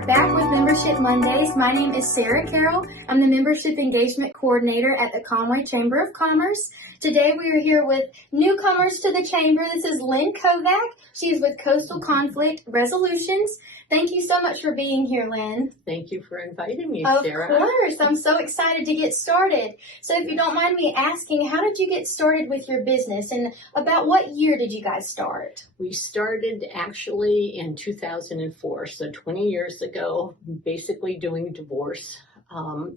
are back with Membership Mondays. My name is Sarah Carroll. I'm the Membership Engagement Coordinator at the Conway Chamber of Commerce. Today we are here with newcomers to the Chamber. This is Lynn Kovac. She is with Coastal Conflict Resolutions. Thank you so much for being here, Lynn. Thank you for inviting me, Of Sarah. course. I'm so excited to get started. So if you don't mind me asking, how did you get started with your business and about what year did you guys start? We started actually in 2004, so 20 years ago, basically doing divorce,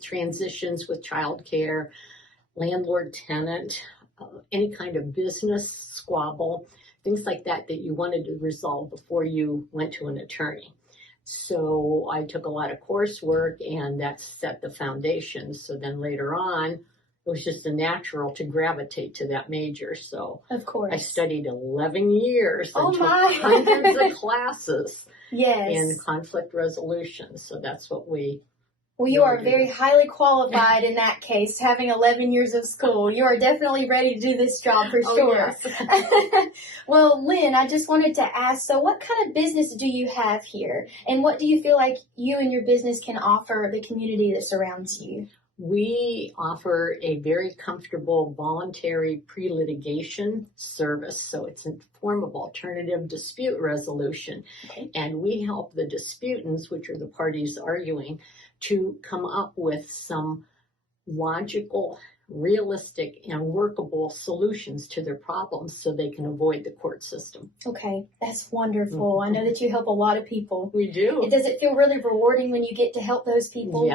transitions with childcare, landlord-tenant, any kind of business squabble, things like that you wanted to resolve before you went to an attorney. So I took a lot of coursework and that set the foundation. So then later on, it was just a natural to gravitate to that major. So Of course. I studied 11 years and took my. hundreds of classes Yes. in conflict resolution. So that's what we Well, you are very highly qualified in that case, having 11 years of school. You are definitely ready to do this job for sure. Yes. Well, Lynn, I just wanted to ask, so what kind of business do you have here? And what do you feel like you and your business can offer the community that surrounds you? We offer a very comfortable voluntary pre-litigation service. So it's a form of alternative dispute resolution. Okay. And we help the disputants, which are the parties arguing, to come up with some logical, realistic, and workable solutions to their problems so they can avoid the court system. Okay, that's wonderful. I know that you help a lot of people. We do. Does it feel really rewarding when you get to help those people?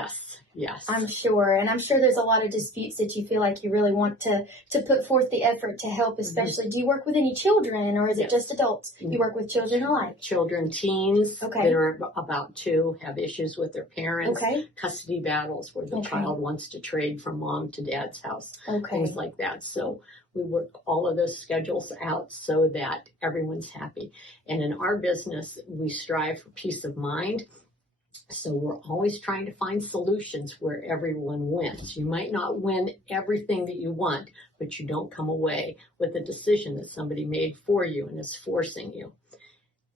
Yes. I'm sure. And I'm sure there's a lot of disputes that you feel like you really want to put forth the effort to help, especially. Do you work with any children or is it just adults? You work with children alike? Children, teens Okay. that are about to have issues with their parents. Okay. Custody battles where the child wants to trade from mom to dad's house. Okay. Things like that. So we work all of those schedules out so that everyone's happy. And in our business, we strive for peace of mind. So we're always trying to find solutions where everyone wins. You might not win everything that you want, but you don't come away with a decision that somebody made for you and is forcing you.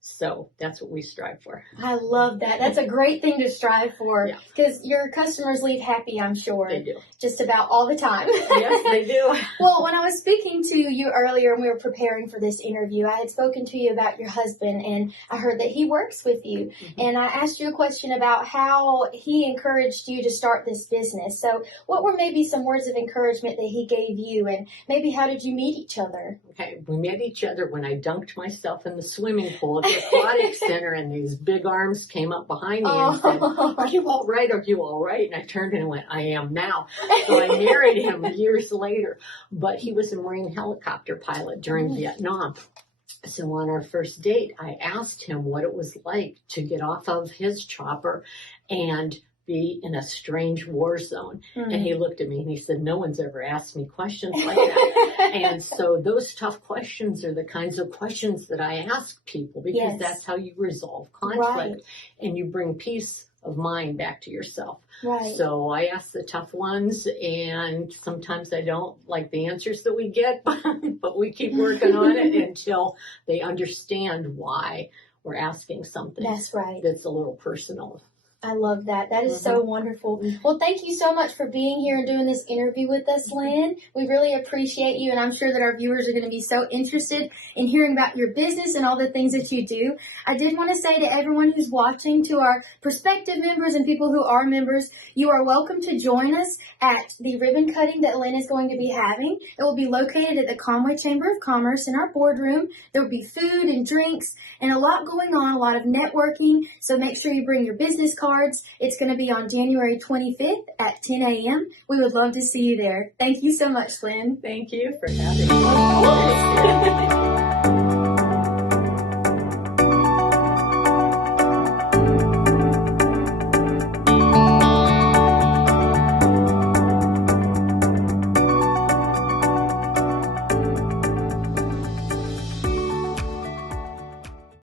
So that's what we strive for. I love that. That's a great thing to strive for Yeah. because your customers leave happy, I'm sure. They do. Just about all the time. Yes, they do. Well, when I was speaking to you earlier and we were preparing for this interview, I had spoken to you about your husband and I heard that he works with you. Mm-hmm. And I asked you a question about how he encouraged you to start this business. So what were maybe some words of encouragement that he gave you and maybe how did you meet each other? Okay, we met each other when I dunked myself in the swimming pool at the aquatic center and these big arms came up behind me and said, "Are you all right? Are you all right?" And I turned and went, "I am now." So I married him years later, but he was a Marine helicopter pilot during Vietnam. So on our first date, I asked him what it was like to get off of his chopper and be in a strange war zone. And he looked at me and he said, "No one's ever asked me questions like that." And so those tough questions are the kinds of questions that I ask people because that's how you resolve conflict and you bring peace of mind back to yourself. Right. So I ask the tough ones and sometimes I don't like the answers that we get, but we keep working on it until they understand why we're asking something. That's right. That's a little personal. I love that. That is so wonderful. Well, thank you so much for being here and doing this interview with us, Lynn. We really appreciate you, and I'm sure that our viewers are going to be so interested in hearing about your business and all the things that you do. I did want to say to everyone who's watching, to our prospective members and people who are members, you are welcome to join us at the ribbon cutting that Lynn is going to be having. It will be located at the Conway Chamber of Commerce in our boardroom. There will be food and drinks and a lot going on, a lot of networking. So make sure you bring your business card. It's going to be on January 25th at 10 a.m. We would love to see you there. Thank you so much, Lynn. Thank you for having me.